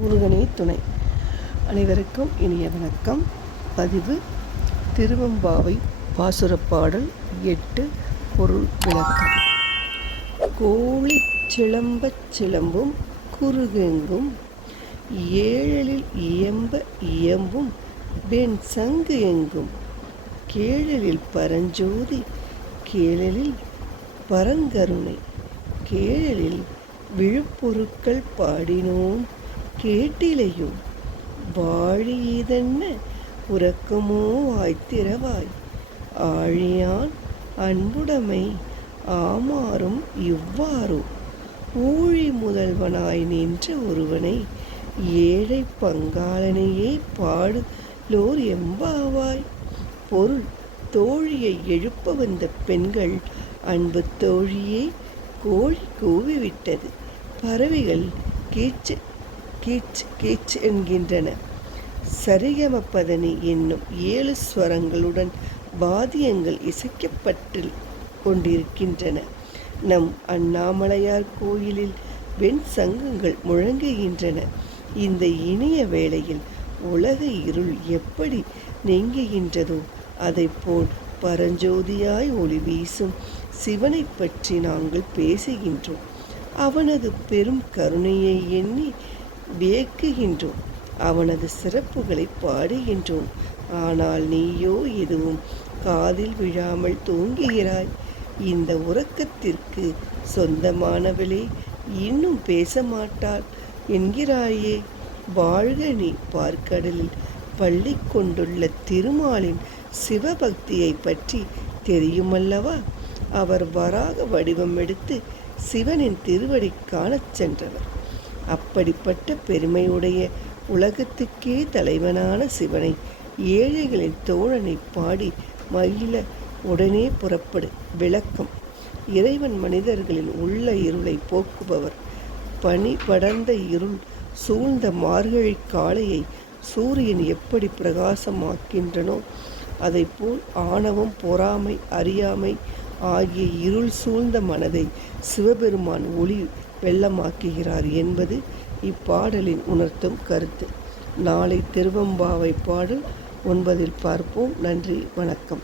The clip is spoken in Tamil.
முருகனே துணை. அனைவருக்கும் இனிய வணக்கம். பதிவு திருவெம்பாவை பாசுரப்பாடல் 8 பொருள் விளக்கம். கோழி சிலம்பச் சிலம்பும் குருகெங்கும் ஏழலில் இயம்ப இயம்பும் வெண் சங்கு எங்கும் கேழலில் பரஞ்சோதி கேழலில் பரங்கருணை கேழலில் விழுப்பொருட்கள் பாடினோம் கேட்டிலையோ வாழியதென்ன உறக்கமோ வாய்த்திரவாய் ஆழியான் அன்புடைமை ஆமாறும் இவ்வாறோ ஊழி முதல்வனாய் நின்ற ஒருவனை ஏழை பங்காளனையே பாடுலோர் எம்பாவாய். பொருள்: தோழியை எழுப்ப வந்த பெண்கள் அன்பு தோழியே கோழி கூவிவிட்டது. பறவைகள் கீச்சு கீச் கீச் என்கின்றன. சரிகமபதனி என்னும் 7 ஸ்வரங்களுடன் வாத்தியங்கள் இசைக்கப்பட்டு கொண்டிருக்கின்றன. நம் அண்ணாமலையார் கோயிலில் வெண் சங்குகள் முழங்குகின்றன. இந்த இனிய வேளையில் உலக இருள் எப்படி நீங்குகின்றதோ அதைப்போல் பரஞ்சோதியாய் ஒளி வீசும் சிவனை பற்றி நாங்கள் பேசுகின்றோம். அவனது பெரும் கருணையை எண்ணி வியக்குகின்றோம். அவனது சிறப்புகளை பாடுகின்றோம். ஆனால் நீயோ எதுவும் காதில் விழாமல் தூங்குகிறாய். இந்த உறக்கத்திற்கு சொந்தமானவளே இன்னும் பேச மாட்டாள் என்கிறாயே. வாழ்க நீ பார்க்கடலில் பள்ளி கொண்டுள்ள திருமாலின் சிவபக்தியை பற்றி தெரியுமல்லவா? அவர் வராக வடிவம் எடுத்து சிவனின் திருவடி காணச் சென்றவர். அப்படிப்பட்ட பெருமையுடைய உலகத்துக்கே தலைவனான சிவனை ஏழைகளின் தோழனை பாடி மகிழ உடனே புறப்படு. விளக்கம்: இறைவன் மனிதர்களின் உள்ள இருளை போக்குபவர். பனி படர்ந்த இருள் சூழ்ந்த மார்கழி காலையை சூரியன் எப்படி பிரகாசமாக்கின்றனோ அதைப்போல் ஆணவம், பொறாமை, அறியாமை ஆகிய இருள் சூழ்ந்த மனதை சிவபெருமான் ஒளி வெள்ளமாக்குகிறார் என்பது இப்பாடலின் உணர்த்தும் கருத்து. நாளை திருவெம்பாவை பாடல் 9 பார்ப்போம். நன்றி, வணக்கம்.